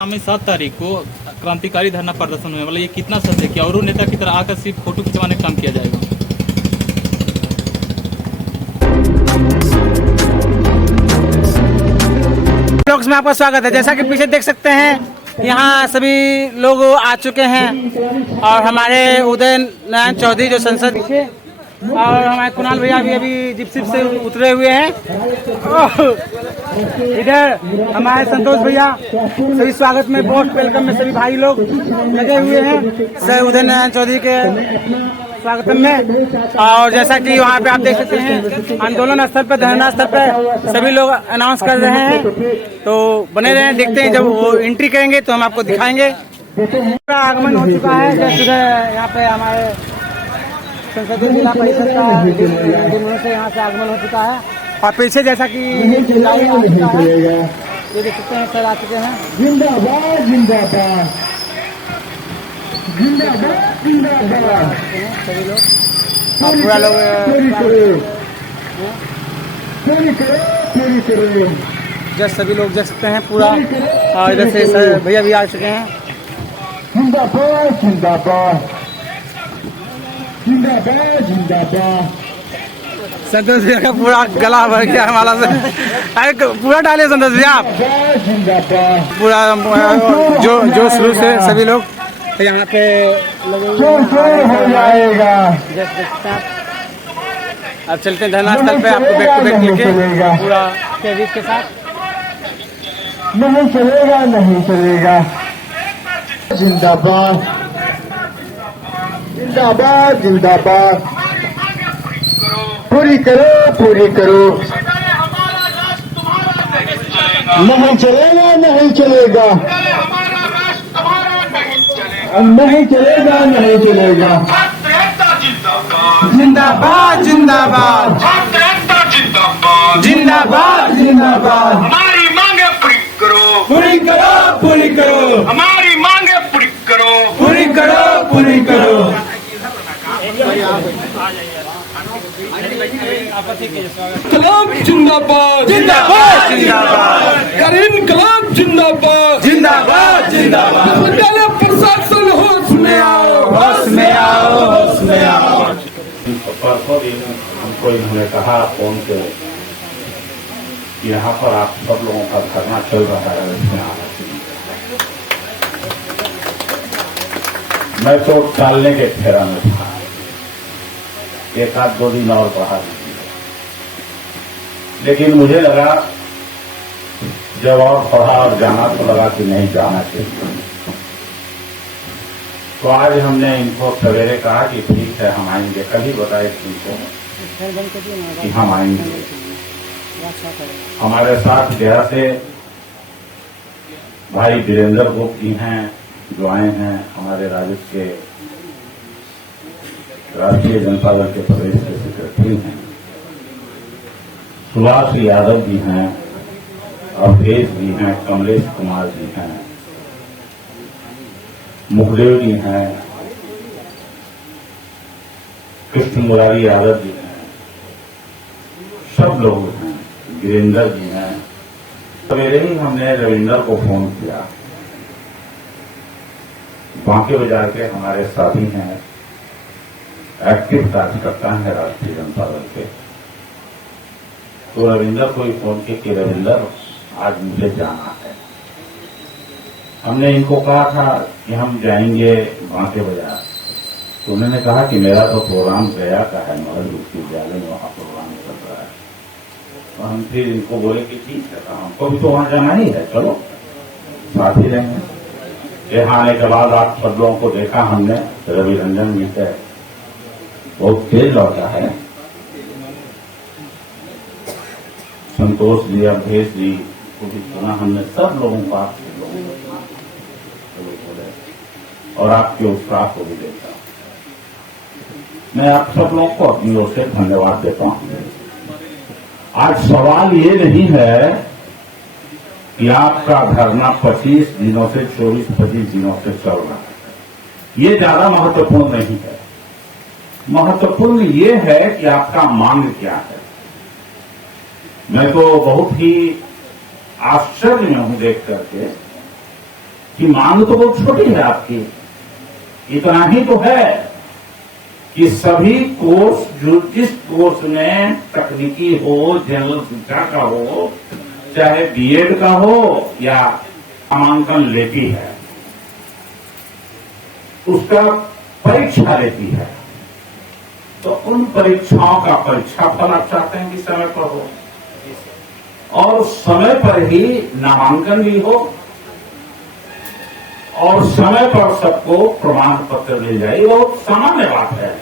आगामी 7 तारीख को क्रांतिकारी धरना प्रदर्शन होने वाला, ये कितना सच है कि और नेता की तरह आकर सिर्फ फोटो खिंचवाने का काम किया जाएगा? ब्लॉग्स में आपका स्वागत है। जैसा कि पीछे देख सकते हैं यहाँ सभी लोग आ चुके हैं और हमारे उदय नारायण चौधरी जो संसद और हमारे कुणाल भैया भी अभी जिप्सी से उतरे हुए हैं। इधर हमारे संतोष भैया सभी स्वागत में पोस्ट वेलकम में सभी भाई लोग लगे हुए हैं सर उदय नारायण चौधरी के स्वागत में। और जैसा कि वहाँ पे आप देख सकते हैं आंदोलन स्थल पर धरना स्थल पर सभी लोग अनाउंस कर रहे हैं, तो बने रहें, देखते हैं जब वो एंट्री करेंगे तो हम आपको दिखाएंगे। पूरा आगमन हो चुका है। जैसे यहाँ पे हमारे संसदीय जिला परिषद का से यहाँ से आगमन हो चुका है और पीछे जैसा कि ये देख सकते हैं सर आ चुके हैं। जिंदाबाद जिंदाबाद जिंदाबाद जिंदाबाद सभी लोग और पूरा लोग पूरी करो जस्ट सभी लोग देख सकते हैं पूरा। और इधर से सर भैया भी आ चुके हैं। जिंदाबाद जिंदाबाद जिंदाबाद जिंदाबाद। संतोष भैया का पूरा गला भर गया हमारा से। अरे पूरा डाले संतोष भैया आप जिंदाबाद पूरा जो शुरू से सभी लोग यहाँ पे लगे हुए हो जाएगा। जस्ट देखते हैं आप। अब चलते हैं धरना स्थल पे, आपको बैक टू बैक लेके पूरा कैबिनेट के साथ। नहीं चलेगा नहीं चलेगा। जिंदाबाद जिंदाबाद जिंदाबाद। पूरी करो पूरी करो। नहीं चलेगा नहीं चलेगा नहीं चलेगा नहीं चलेगा। जिंदाबाद जिंदाबाद जिंदाबाद जिंदाबाद। हमारी मांगे पूरी करो, पूरी करो पूरी करो, हमारी मांगे पूरी करो, पूरी करो पूरी करो। कलाम जिंदाबाद जिंदाबाद जिंदाबाद करीम कलाम जिंदाबाद जिंदाबाद जिंदाबाद। विद्यालय प्रशासन होश में आओ, होश में आओ होश में आओ। परसों दिन हमको इन्होंने कहा फोन पे यहाँ पर आप सब लोगों का धरना चल रहा है, इसमें आना चाहिए। मैं तो टालने के फेरा में था, एक आध दो दिन और बढ़ा दीजिए, लेकिन मुझे लगा जब और पढ़ा और जाना तो लगा कि नहीं जाना चाहिए। तो आज हमने इनको सवेरे कहा कि ठीक है हम आएंगे, कल ही बताए इनको कि हम आएंगे। हमारे साथ गया से भाई वीरेंद्र गुप्त जी हैं जो आए हैं, हमारे राजद के राष्ट्रीय जनता दल के प्रदेश के सेक्रेटरी हैं, सुभाष यादव जी हैं, अवधेश जी हैं, कमलेश कुमार जी हैं, मुखदेव जी हैं, कृष्ण मुरारी यादव जी हैं, सब लोग हैं, वीरेंद्र जी हैं। सवेरे ही हमने रविंदर को फोन किया, बांके बाजार के हमारे साथी हैं, एक्टिव कार्यकर्ता हैं राष्ट्रीय जनता दल के। तो रविंदर को ही फोन किया कि रविंदर आज मुझे जाना है। हमने इनको कहा था कि हम जाएंगे बांके बाजार, तो उन्होंने कहा कि मेरा तो प्रोग्राम गया का है, मॉडल विश्वविद्यालय में वहां प्रोग्राम चल रहा है। तो हम फिर इनको बोले कि ठीक है, हमको भी तो वहां जाना ही है, चलो साथ ही रहेंगे। यहाँ आने के बाद आप सब लोगों को देखा हमने, रवि रंजन जी से बहुत तेज लौटा है, संतोष जी, अवधेश जी को भी सुना हमने, सब लोगों को आपके लोगों को बोले और आपके उत्साह को भी देखा। मैं आप सब लोगों को अपनी ओर से धन्यवाद देता हूं। आज सवाल ये नहीं है कि आपका धरना 25 दिनों से 24-25 दिनों से चल रहा है, ये ज्यादा महत्वपूर्ण नहीं है। महत्वपूर्ण ये है कि आपका मांग क्या है। मैं तो बहुत ही आश्चर्य में हूं देख करके कि मांग तो बहुत छोटी है आपकी। इतना ही तो है कि सभी कोर्स, जो जिस कोर्स में तकनीकी हो, जनरल शिक्षा का हो, चाहे बीएड का हो या नामांकन लेती है, उसका परीक्षा लेती है। तो उन परीक्षाओं का परीक्षा फल आप चाहते हैं कि समय पर हो और समय पर ही नामांकन भी हो और समय पर सबको प्रमाण पत्र मिल जाए। ये बहुत सामान्य बात है।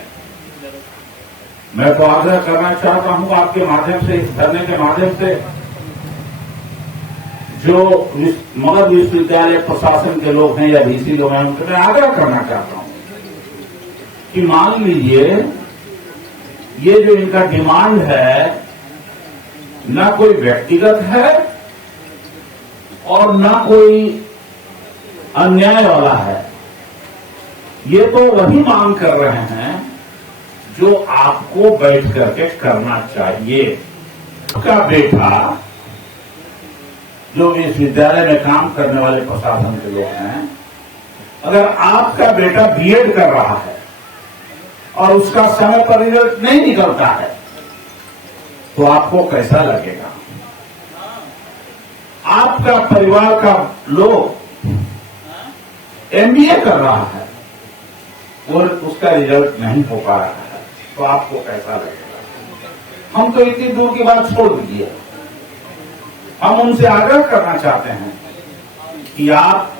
मैं तो आग्रह करना चाहता हूं आपके माध्यम से, इस धरने के माध्यम से, जो मगध विश्वविद्यालय प्रशासन के लोग हैं या VC लोग हैं, उनसे मैं आग्रह करना चाहता हूं कि मान लीजिए ये जो इनका डिमांड है न कोई व्यक्तिगत है और न कोई अन्याय वाला है। ये तो वही मांग कर रहे हैं जो आपको बैठ करके करना चाहिए। आपका बेटा, जो विश्वविद्यालय में काम करने वाले प्रशासन के लोग हैं, अगर आपका बेटा बीएड कर रहा है और उसका समय पर रिजल्ट नहीं निकलता है तो आपको कैसा लगेगा? आपका परिवार का लोग MBA कर रहा है और उसका रिजल्ट नहीं हो पा रहा है तो आपको कैसा लगेगा? हम तो इतनी दूर की बात छोड़ दीजिए, हम उनसे आग्रह करना चाहते हैं कि आप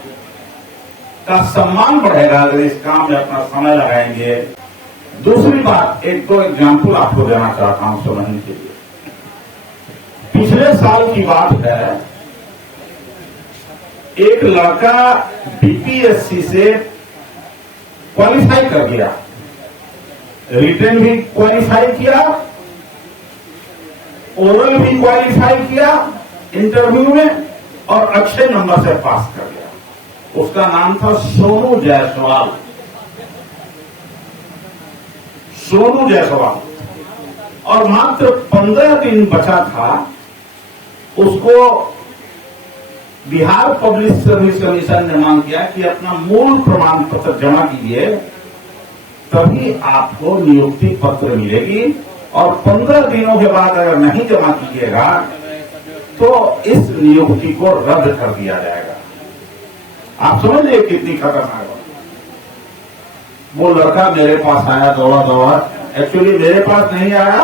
का सम्मान बढ़ेगा अगर इस काम में अपना समय लगाएंगे। दूसरी बात, एक दो एग्जाम्पल आपको देना चाहता हूं समझने के लिए। पिछले साल की बात है, एक लड़का BPSC से क्वालिफाई कर गया, रिटन भी क्वालिफाई किया, ओरल भी क्वालिफाई किया इंटरव्यू में और अच्छे नंबर से पास कर गया। उसका नाम था सोनू जायसवाल। सोनू जायसवाल। और मात्र 15 दिन बचा था उसको बिहार पब्लिक सर्विस कमीशन ने मांग किया कि अपना मूल प्रमाण पत्र जमा कीजिए, तभी आपको नियुक्ति पत्र मिलेगी और 15 दिनों के बाद अगर नहीं जमा कीजिएगा तो इस नियुक्ति को रद्द कर दिया जाएगा। आप समझ लीजिए कितनी खतरनाक है। वो लड़का मेरे पास आया दौड़ा दौड़ा, एक्चुअली मेरे पास नहीं आया,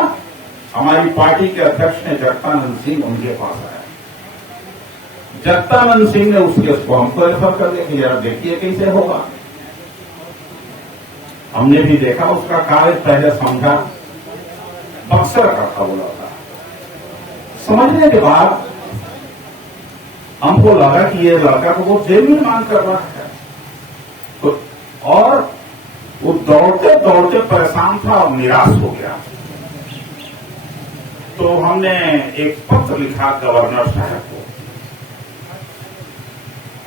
हमारी पार्टी के अध्यक्ष ने जगतानंद सिंह उनके पास आया। जगतानंद सिंह ने उस केस को हमको रेफर कर दिया कि जरा देखिए कैसे होगा। हमने भी देखा, उसका कार्य पहले समझा, बक्सर का था वो लड़का। समझने के बाद हमको लगा कि ये लड़का को वो जेल में मांग कर रहा है, तो और वो दौड़ते दौड़ते परेशान था और निराश हो गया। तो हमने एक पत्र लिखा गवर्नर साहब को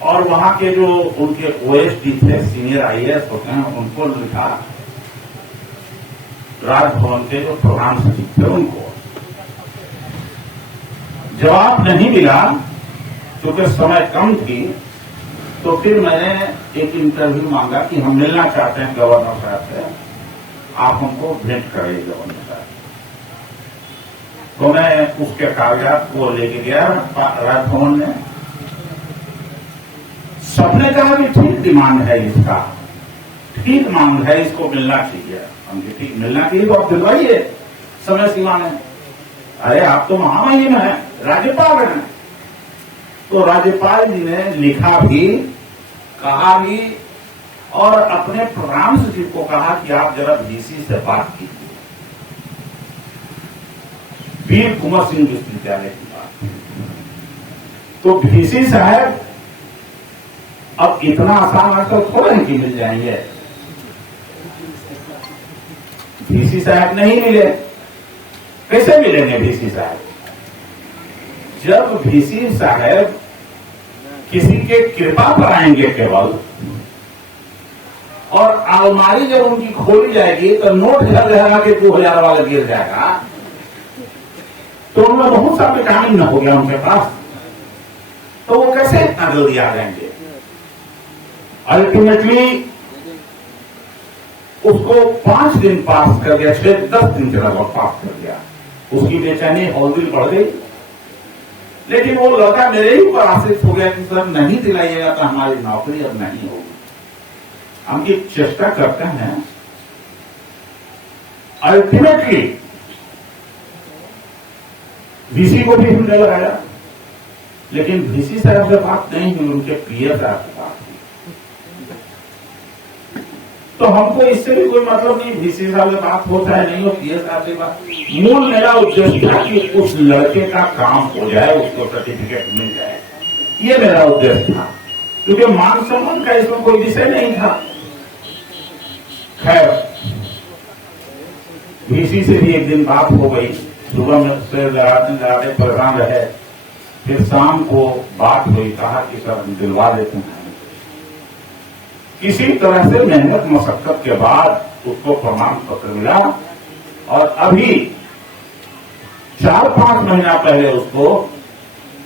और वहां के जो उनके OSD थे, सीनियर IAS होते हैं, उनको लिखा, राजभवन के जो प्रधान सचिव थे उनको। जवाब नहीं मिला क्योंकि समय कम थी, तो फिर मैंने एक इंटरव्यू मांगा कि हम मिलना चाहते हैं गवर्नर साहब से, आप हमको भेंट करिए गवर्नर साहब। तो मैं उसके कागजात को लेके गया राजभवन में। सबने कहा कि ठीक डिमांड है इसका, ठीक मांग है, इसको मिलना चाहिए। हम ठीक मिलना चाहिए तो आप दिलवाइए समय सीमा में। अरे आप तो महामहिम हैं, राज्यपाल हैं। तो राज्यपाल जी ने लिखा भी, कहा भी और अपने प्रधान सचिव को कहा कि आप जरा VC से बात कीजिए, वीर कुंवर सिंह विश्वविद्यालय की बात। तो VC साहब अब इतना आसान आजकल थोड़ा ही कि मिल जाएंगे। VC साहब नहीं मिले। कैसे मिलेंगे VC साहब? जब VC साहब किसी के कृपा पर आएंगे केवल, और अलमारी जब उनकी खोली जाएगी तो नोट झरझरा के 2000 वाला गिर जाएगा, तो उनमें बहुत सा विटामिन न हो गया उनके पास, तो वो कैसे इतना जल्दी आ जाएंगे? अल्टीमेटली उसको 5 दिन पास कर गया, 6-10 दिन के लगभग पास कर गया। उसकी बेचैनी और दिन बढ़ गई, लेकिन वो लड़का मेरे ही ऊपर आश्रित हो गया कि सर नहीं दिलाइएगा तो हमारी नौकरी अब नहीं होगी। हम की चेष्टा करते हैं, अल्टीमेटली वीसी को भी हमने लगाया, लेकिन वीसी साहब से बात नहीं हुई, उनके पीए साहब से बात हुई। तो हमको इससे भी कोई मतलब नहीं, वीसी साहब से बात हो चाहे नहीं हो, पीए साहब से बात। मूल मेरा उद्देश्य था कि उस लड़के का काम हो जाए, उसको सर्टिफिकेट मिल जाए, ये मेरा उद्देश्य था, क्योंकि मान सम्मान का इसमें कोई विषय नहीं था। खैर, वीसी से भी एक दिन बात हो गई, सुबह में से लगाते परेशान रहे, फिर शाम को बात हुई, कहा कि सर हम दिलवा देते हैं। किसी तरह से मेहनत मशक्कत के बाद उसको प्रमाण पत्र मिला, और अभी 4-5 महीना पहले उसको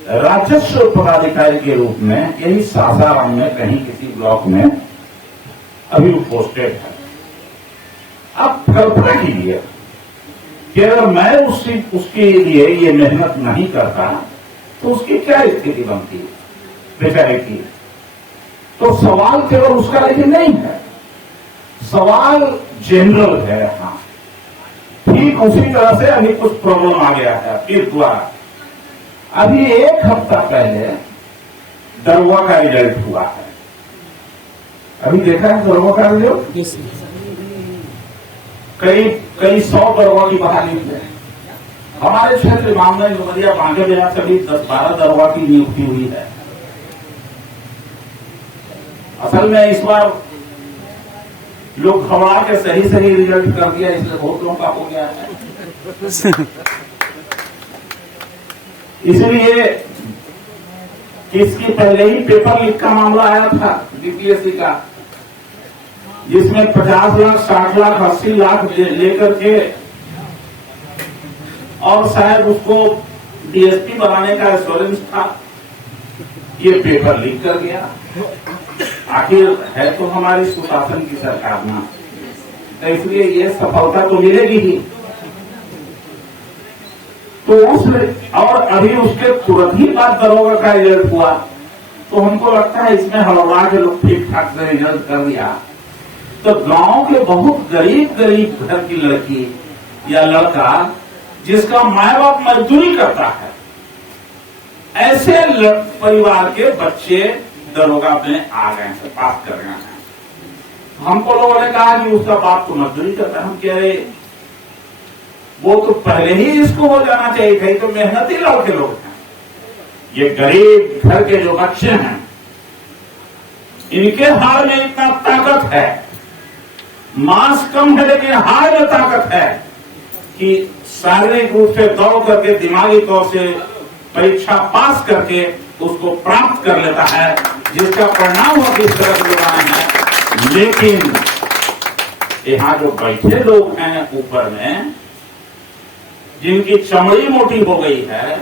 राजस्व पदाधिकारी के रूप में यही सासाराम में कहीं किसी ब्लॉक में अभी वो पोस्टेड है। अब कल्पना कीजिए कि अगर मैं उसके लिए ये मेहनत नहीं करता तो उसकी क्या स्थिति बनती बेचारे की। तो सवाल केवल उसका लेकिन नहीं है, सवाल जनरल है। हाँ, ठीक उसी तरह से अभी कुछ प्रॉब्लम आ गया है फिर द्वारा। अभी 1 हफ्ता पहले दरवा का रिजल्ट हुआ है, अभी देखा है दरवा का रिजल्ट, कई 100 दरवा की बहाली है। हमारे क्षेत्र मामले डुमरिया बांके बिहार से भी 10-12 दरवा की नियुक्ति हुई है। असल में इस बार लोग घबरा के सही रिजल्ट कर दिया, इसलिए बहुत लोगों का हो गया है। इसलिए इसकी पहले ही पेपर लीक का मामला आया था बीपीएससी का, जिसमें 50 लाख, 60 लाख, 80 लाख लेकर के और शायद उसको डीएसपी बनाने का एश्योरेंस था। ये पेपर लीक कर गया। आखिर है तो हमारी सुशासन की सरकार ना, तो इसलिए ये सफलता तो मिलेगी ही। तो और अभी उसके तुरंत ही बाद दरोगा का रिजल्ट हुआ, तो हमको लगता है इसमें हड़बड़ा के लोग ठीक ठाक से रिजल्ट कर दिया, तो गांव के बहुत गरीब घर की लड़की या लड़का जिसका माँ बाप मजदूरी करता है, ऐसे परिवार के बच्चे दरोगा में आ गए हैं, पास कर गए हैं। हमको लोगों ने कहा कि उसका बाप तो मजदूरी करता है। हम कह रहे वो तो पहले ही इसको हो जाना चाहिए था, तो मेहनती लड़के लोग हैं। ये गरीब घर के जो बच्चे हैं, इनके हाथ में इतना ताकत है, मांस कम है लेकिन हाथ में ताकत है कि शारीरिक रूप से दौड़ करके दिमागी तौर से परीक्षा पास करके उसको प्राप्त कर लेता है, जिसका परिणाम वो किस तरह से आए हैं। लेकिन यहाँ जो बैठे लोग हैं ऊपर में, जिनकी चमड़ी मोटी हो गई है,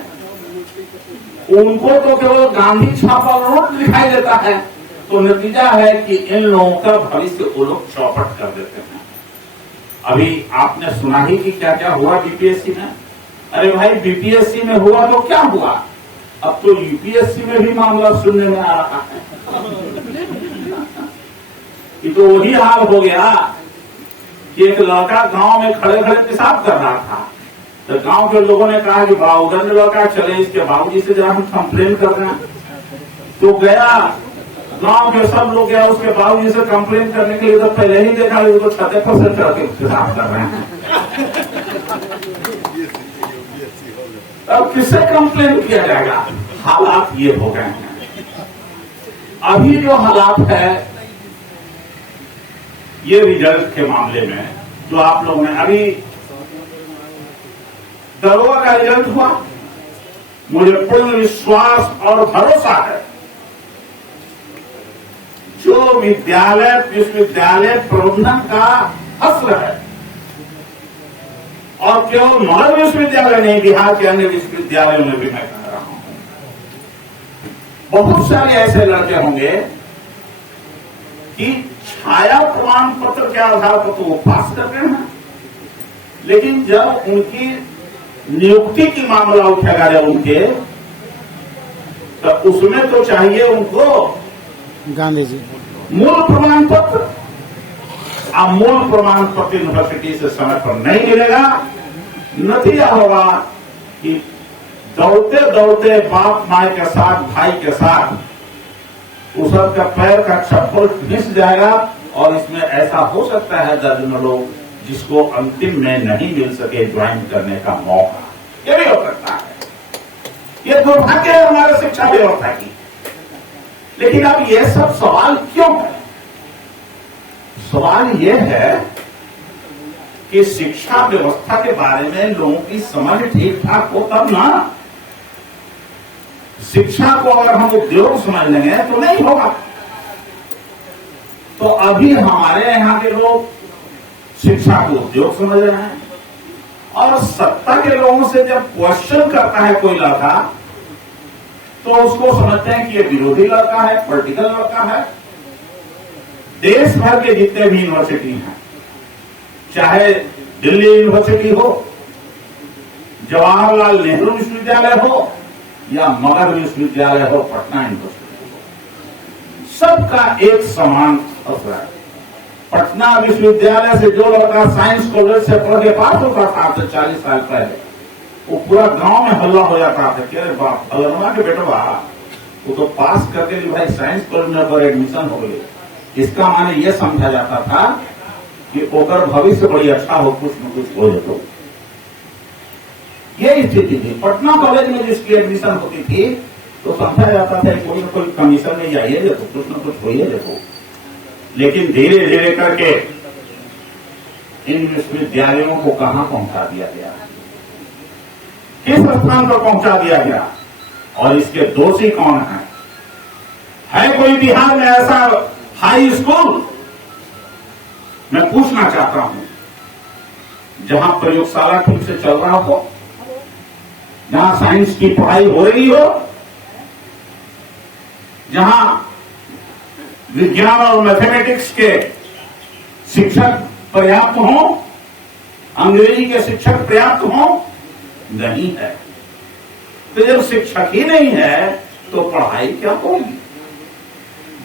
उनको तो केवल गांधी छापा नोट दिखाई देता है, तो नतीजा है कि इन लोगों का भविष्य वो लोग चौपट कर देते हैं। अभी आपने सुना ही कि क्या क्या हुआ बीपीएससी में। अरे भाई, बीपीएससी में हुआ तो क्या हुआ, अब तो यूपीएससी में भी मामला सुनने में आ रहा है। ये तो वही हाल हो गया कि एक लड़का गांव में खड़े खड़े पेशाब कर रहा था, तो गांव के लोगों ने कहा कि बाबूगंज लड़का, चले इसके बाबूजी से जरा हम कंप्लेन कर रहे हैं। तो गया, गांव के सब लोग गया उसके बाबूजी से कंप्लेन करने के लिए, तो पहले ही देखा वो तो छते पर से चढ़ के पेशाब कर रहे हैं। अब किससे कंप्लेन किया जाएगा? हालात ये हो गए हैं। अभी जो हालात है ये रिजल्ट के मामले में, जो आप लोगों ने अभी दरोगा का रिजल्ट हुआ, मुझे पूर्ण विश्वास और भरोसा है जो विश्वविद्यालय प्रबंधन का हस्र है, और केवल मगध विश्वविद्यालय नहीं, बिहार के अन्य विश्वविद्यालयों में भी मैं कह रहा हूं, बहुत सारे ऐसे लड़के होंगे कि छाया प्रमाण पत्र के आधार पर तो वो पास कर रहे हैं, लेकिन जब उनकी नियुक्ति की मामला उठेगा जब उनके, तो उसमें तो चाहिए उनको गांधी जी मूल प्रमाण पत्र। अब मूल प्रमाण पत्र यूनिवर्सिटी से समय पर नहीं मिलेगा, नतीजा होगा कि दौड़ते दौड़ते बाप माए के साथ, भाई के साथ उस का पैर का चप्पल घिस जाएगा। और इसमें ऐसा हो सकता है दर्जनों लोग जिसको अंतिम में नहीं मिल सके ज्वाइन करने का मौका, ये भी हो सकता है। ये दुर्भाग्य है हमारे शिक्षा व्यवस्था की। लेकिन अब ये सब सवाल क्यों है? सवाल ये है कि शिक्षा व्यवस्था के बारे में लोगों की समझ ठीक ठाक हो तब ना। शिक्षा को अगर हम उद्योग समझ लेंगे तो नहीं होगा। तो अभी हमारे यहां के लोग शिक्षा को उद्योग समझ रहे हैं, और सत्ता के लोगों से जब क्वेश्चन करता है कोई लड़का तो उसको समझते हैं कि ये विरोधी लड़का है, पॉलिटिकल लड़का है। देश भर के जितने भी यूनिवर्सिटी हैं, चाहे दिल्ली यूनिवर्सिटी हो, जवाहरलाल नेहरू विश्वविद्यालय हो या मगध विश्वविद्यालय हो, पटना यूनिवर्सिटी हो, सबका एक समान असर है। पटना विश्वविद्यालय से जो लड़का साइंस कॉलेज से पढ़ के पास होता था आज से 40 साल पहले, वो पूरा गांव में हल्ला हो जाता था कि अरे बाप फलनवा के बेटवा वो तो पास करके भाई साइंस कॉलेज में पर एडमिशन हो गई। इसका माने ये समझा जाता था कि ओकर भविष्य बड़ी अच्छा हो, कुछ न कुछ हो जाए। ये स्थिति थी। पटना कॉलेज में जिसकी एडमिशन होती थी तो समझा जाता था कोई न कोई कमीशन में जाइए देखो, कुछ न कुछ होइए देखो। लेकिन धीरे धीरे करके इन विश्वविद्यालयों को कहां पहुंचा दिया गया, किस स्थान पर पहुंचा दिया गया, और इसके दोषी कौन है कोई बिहार में ऐसा हाई स्कूल? मैं पूछना चाहता हूं जहां प्रयोगशाला ठीक से चल रहा हो, जहां साइंस की पढ़ाई हो रही हो, जहां विज्ञान और मैथमेटिक्स के शिक्षक पर्याप्त हों, अंग्रेजी के शिक्षक पर्याप्त हों, नहीं है। तो जब शिक्षक ही नहीं है तो पढ़ाई क्या होगी?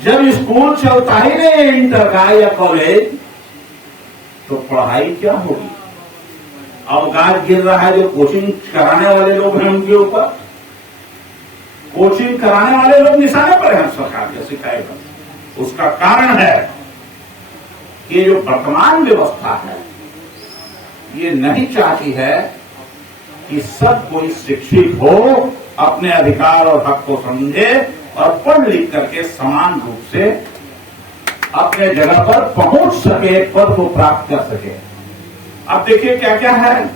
जब स्कूल चलता ही नहीं है इंटर का या कॉलेज, तो पढ़ाई क्या होगी? अवकाश गिर रहा है जो कोचिंग कराने वाले लोग हैं उनके ऊपर। कोचिंग कराने वाले लोग निशाने पर हैं सरकार के शिकायत पर। उसका कारण है कि जो वर्तमान व्यवस्था है ये नहीं चाहती है कि सब कोई शिक्षित हो, अपने अधिकार और हक को समझे और पढ़ लिख करके समान रूप से अपने जगह पर पहुंच सके, पद को प्राप्त कर सके। अब देखिए क्या क्या है,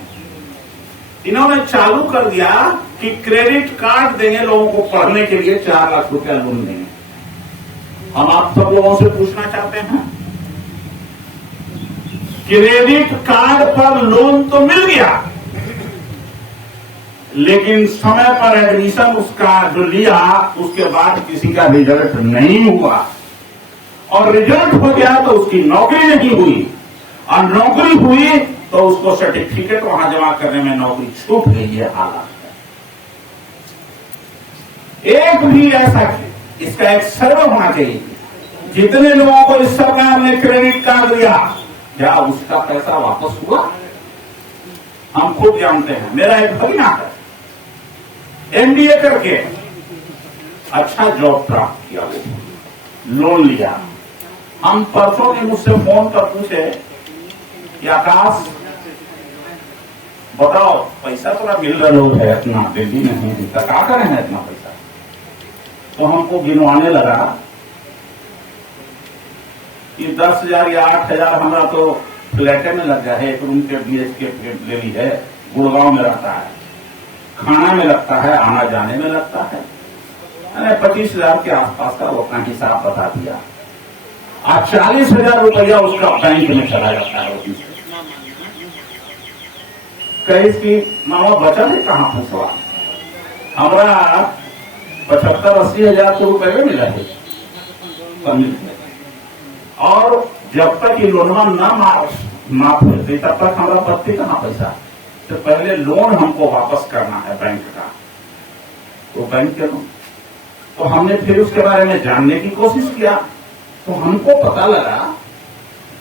इन्होंने चालू कर दिया कि क्रेडिट कार्ड देंगे लोगों को पढ़ने के लिए, 4 लाख रुपया लोन देंगे। हम आप सब लोगों से पूछना चाहते हैं, क्रेडिट कार्ड पर लोन तो मिल गया, लेकिन समय पर एडमिशन उसका जो लिया उसके बाद किसी का रिजल्ट नहीं हुआ, और रिजल्ट हो गया तो उसकी नौकरी नहीं हुई, और नौकरी हुई तो उसको सर्टिफिकेट वहां जमा करने में नौकरी छूट गई। है हालात एक भी ऐसा, इसका एक सर्वे होना चाहिए। जितने लोगों को इस सरकार ने क्रेडिट कार्ड दिया, क्या उसका पैसा वापस हुआ? हम खुद जानते हैं। मेरा एक भगीना है, एमबीए करके अच्छा जॉब प्राप्त किया, लोन लिया। हम परसों ने मुझसे फोन कर पूछे कि आकाश बताओ पैसा थोड़ा मिल रहा है इतना, दिल्ली में नहीं मिलता, क्या करें इतना पैसा? तो हमको गिनवाने लगा कि 10,000 या 8,000 हमारा तो फ्लैटे में लग गया है, एक रूम के BHK फ्लैट ले ली है, गुड़गांव में रहता है, खाना में लगता है, आना जाने में लगता है, 25,000 के आसपास का वो अपना हिसाब बता दिया। आज 40,000 रुपया उसका बैंक में चला जाता है। कहीं की मामा बचा है कहां फंसवा? हमारा 75-80 हजार रुपये में मिला है। और जब तक ये लोनमा ना माफ होते तब तक हमारा बत्ती कहाँ पैसा। तो पहले लोन हमको वापस करना है बैंक का, तो बैंक के लोन। तो हमने फिर उसके बारे में जानने की कोशिश किया, तो हमको पता लगा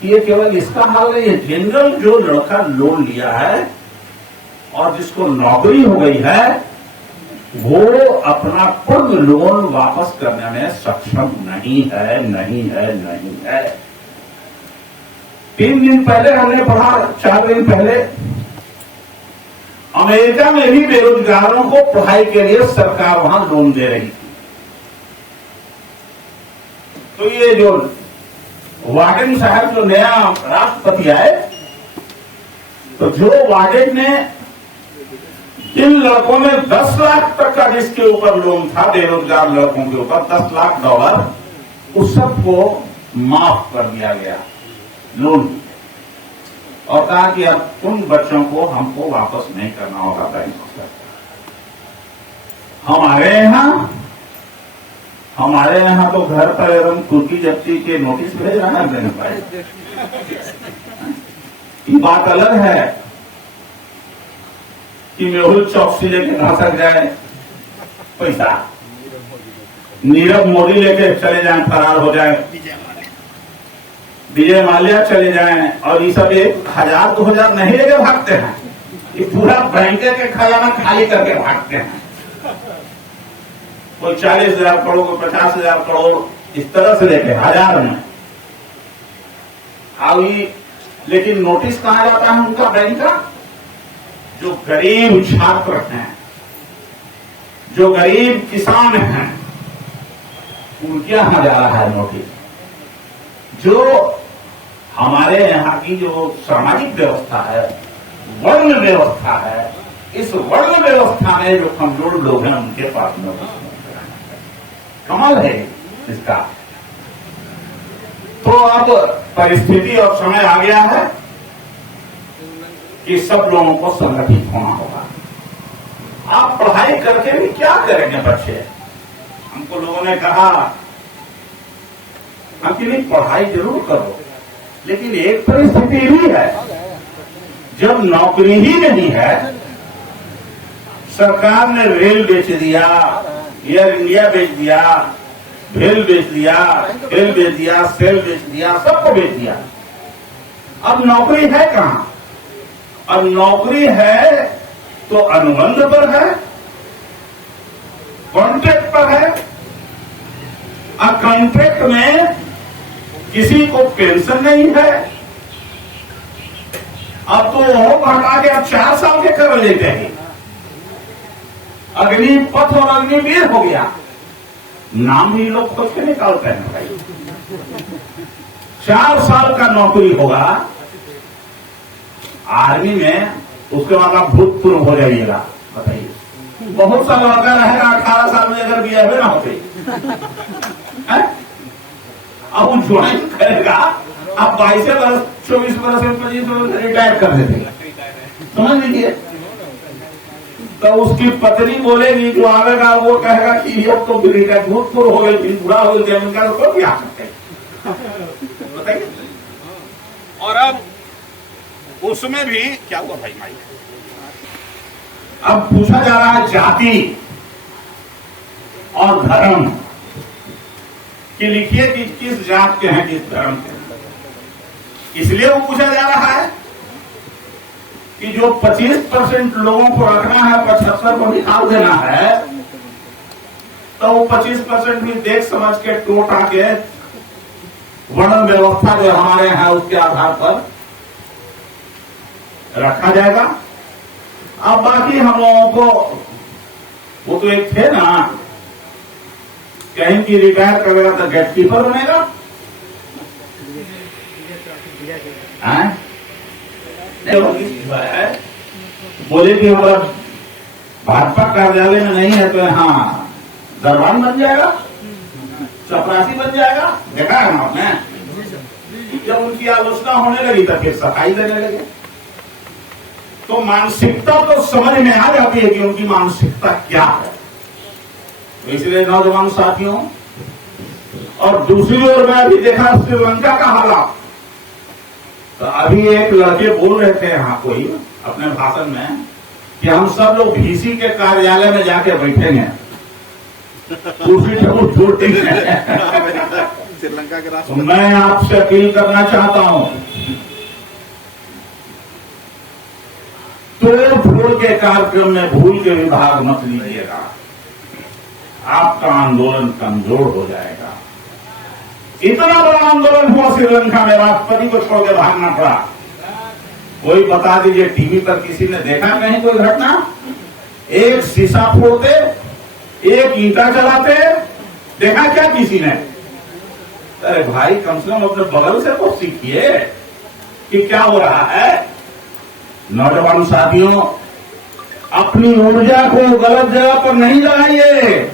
कि ये केवल इसका हाल नहीं है। जनरल जो लड़का लोन लिया है और जिसको नौकरी हो गई है वो अपना पूर्ण लोन वापस करने में सक्षम नहीं है, नहीं है, नहीं है। 3 दिन पहले हमने पढ़ा, 4 दिन पहले अमेरिका में भी बेरोजगारों को पढ़ाई के लिए सरकार वहां लोन दे रही थी। तो ये जो वाडेन साहब जो नया राष्ट्रपति आए, तो जो वाडेन ने इन लड़कों में 10 लाख तक का जिसके ऊपर लोन था, बेरोजगार लड़कों के ऊपर $10 लाख, उस सबको माफ कर दिया गया लोन, और कहा कि अब उन बच्चों को हमको वापस नहीं करना होगा बैंक से। हमारे यहाँ तो घर पर एवं कुर्की जब्ती के नोटिस भेज रहा है बैंक पर। ये बात अलग है कि मेहुल चौक से लेके घासक जाए पैसा, नीरव मोदी लेके चले जाएं, फरार हो जाए, विजय माल्या चले जाएं, और ये सब 1,000 2,000 नहीं लेके भागते हैं, ये पूरा बैंक के खजाना खाली करके भागते हैं। कोई 40,000 करोड़, कोई 50,000 करोड़, इस तरह से लेके 1000 में आई। लेकिन नोटिस कहा जाता है उनका बैंक का, जो गरीब छात्र हैं, जो गरीब किसान हैं, उनके यहां जा रहा है नोटिस। जो हमारे यहाँ की जो सामाजिक व्यवस्था है, वर्ण व्यवस्था है, इस वर्ण व्यवस्था में जो कमजोर लोग हैं उनके पास नोटिस कमाल है इसका। तो अब परिस्थिति और समय आ गया है कि सब लोगों को संगठित होना होगा। आप पढ़ाई करके भी क्या करेंगे बच्चे? हमको लोगों ने कहा हम कि नहीं, पढ़ाई जरूर करो, लेकिन एक परिस्थिति भी है, जब नौकरी ही नहीं है, सरकार ने रेल बेच दिया, एयर इंडिया बेच दिया, भेल बेच दिया, हेल बेच दिया, सेल बेच दिया, सबको बेच दिया। अब नौकरी है कहां? अब नौकरी है तो अनुबंध पर है, कॉन्ट्रैक्ट पर है। अब कॉन्ट्रैक्ट में किसी को पेंशन नहीं है। अब तो हटा के अब 4 साल के कर लेते हैं। अग्निपथ और अग्निवीर हो गया, नाम ही लोग खुद के निकालते हैं भाई। 4 साल का नौकरी होगा आर्मी में, उसके बाद आप भूतपूर्व हो जाइएगा। बताइए, बहुत सा लड़का रहेगा 18 साल में अगर बीए ना होते, अब वो ज्वाइन करेगा, आप 22 वर्ष, 24 वर्ष, 25 वर्ष रिटायर कर देते, समझ लीजिए। तो उसकी पत्नी बोलेगी, जो आवेगा वो कहेगा कि ये तो रिटायर भूतपूर्व हो गई, बुरा हो गया, उनका तो क्या सकते बताइए। और अब उसमें भी क्या हुआ भाई माई, अब पूछा जा रहा है जाति और धर्म कि लिखिए कि किस जात के हैं, किस धर्म के हैं। इसलिए वो पूछा जा रहा है कि जो 25% लोगों को रखना है, 75 को निकाल देना है, तो वो 25% भी देख समझ के टोटा के वर्ण व्यवस्था जो हमारे यहाँ है उसके आधार पर रखा जाएगा। अब बाकी हम लोगों को, वो तो एक थे ना, कहीं की रिटायर करेगा तो गेट कीपर बनेगा, बोले कि हमारा भाजपा कार्यालय में नहीं है तो यहाँ दरबान बन जाएगा, चपरासी बन जाएगा। देखा है ना आपने, जब उनकी आलोचना होने लगी तो फिर सफाई देने लगे। तो मानसिकता तो समझ में आ जाती है कि उनकी मानसिकता क्या है। तो इसलिए नौजवान साथियों, और दूसरी ओर मैं अभी देखा श्रीलंका का हालात। तो अभी एक लड़के बोल रहे थे यहाँ कोई अपने भाषण में कि हम सब लोग VC के कार्यालय में जाके बैठेंगे, कुर्सी टेबल छोड़ देंगे। तो मैं आपसे अपील करना चाहता हूं, तोड़ फोड़ के कार्यक्रम में भूल के विभाग मत लीजिएगा, आपका आंदोलन कमजोर हो जाएगा। इतना बड़ा आंदोलन हुआ श्रीलंका में, राष्ट्रपति को छोड़ के भागना पड़ा। कोई बता दीजिए टीवी पर किसी ने देखा कहीं कोई घटना? एक शीशा फोड़ते, एक ईंटा चलाते, देखा क्या किसी ने? अरे भाई कम से कम अपने बगल से तो सीखिए कि क्या हो रहा है। नौजवान साथियों, अपनी ऊर्जा को गलत जगह पर नहीं लगाइए,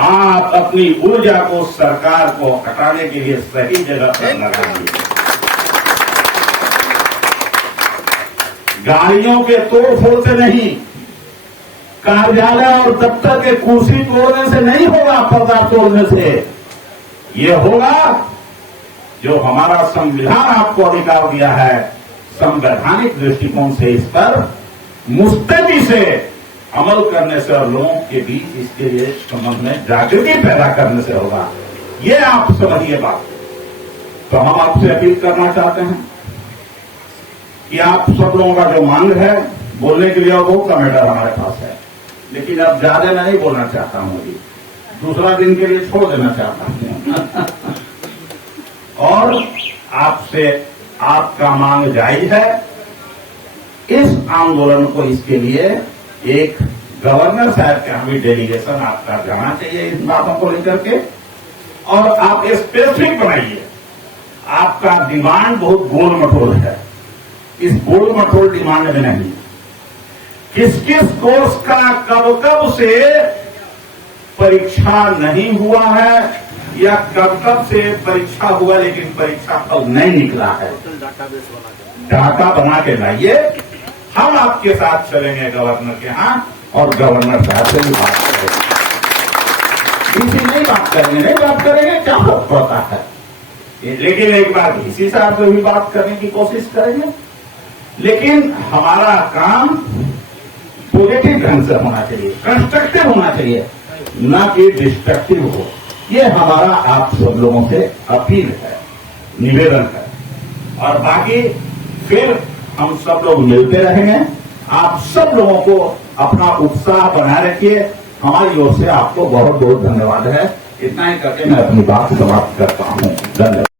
आप अपनी ऊर्जा को सरकार को हटाने के लिए सही जगह पर लगाइए। गाड़ियों के तोड़ फोड़ से नहीं, कार्यालय और दफ्तर के कुर्सी तोड़ने से नहीं होगा, पर्दा तोड़ने से ये होगा जो हमारा संविधान आपको अधिकार दिया है, संवैधानिक दृष्टिकोण से इस पर मुस्तैदी से अमल करने से और लोगों के बीच इसके लिए संबंध में जागृति पैदा करने से होगा। ये आप समझिए बात। तो हम आपसे अपील करना चाहते हैं कि आप सब लोगों का जो मांग है, बोलने के लिए बहुत का मैटर हमारे पास है, लेकिन अब ज्यादा मैं नहीं बोलना चाहता हूं, अभी दूसरा दिन के लिए छोड़ देना चाहता हूं। और आपसे आपका मांग जायज है। इस आंदोलन को, इसके लिए एक गवर्नर साहब के यहाँ भी डेलीगेशन आपका जाना चाहिए इन बातों को लेकर के, और आप स्पेसिफिक बनाइए। आपका डिमांड बहुत गोल मटोल है, इस गोल मटोल डिमांड में नहीं, किस किस कोर्स का कब कब से परीक्षा नहीं हुआ है या कब कब से परीक्षा हुआ लेकिन परीक्षा फल नहीं निकला है, डाटा बना के लाइए। हम आपके साथ चलेंगे गवर्नर के यहाँ और गवर्नर साहब से भी बात करेंगे। इसी नहीं बात करेंगे क्या होता है, लेकिन एक बार इसी साहब से भी बात करने की कोशिश करेंगे। लेकिन हमारा काम पॉजिटिव ढंग से होना चाहिए, कंस्ट्रक्टिव होना चाहिए, न कि डिस्ट्रक्टिव हो। ये हमारा आप सब लोगों से अपील है, निवेदन है। और बाकी फिर हम सब लोग मिलते रहेंगे। आप सब लोगों को अपना उत्साह बनाए रखिए। हमारी ओर से आपको बहुत बहुत धन्यवाद है। इतना ही करके मैं अपनी बात समाप्त करता हूं। धन्यवाद।